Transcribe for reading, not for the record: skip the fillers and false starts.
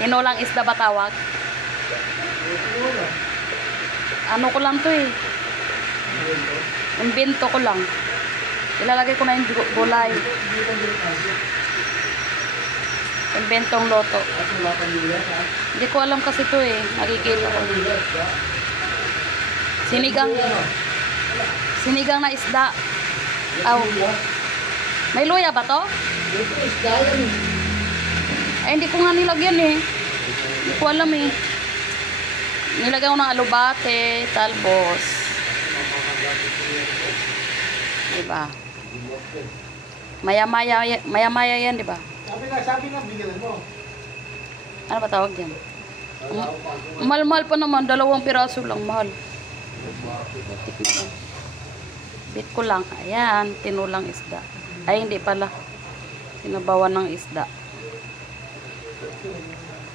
Tinulang isda ba tawag? Ano ko lang to eh. Imbento ko lang. Ilalagay ko na yung gulay. Imbentong loto. Hindi ko alam kasi to eh. Nakikita ko. Sinigang na isda. Aw. May luya ba to? Ay, hindi ko nga nilagyan eh. Hindi ko alam eh. Nilagyan ko ng alubate, talbos. Diba? Maya-maya yan, diba? Sabi nga, bigyan mo. Ano ba tawag dyan? Mahal-mahal pa naman. 2 piraso lang. Mahal. Bit ko lang. Ayan. Tinulang isda. Ay, hindi pala. Sinabawan ng isda.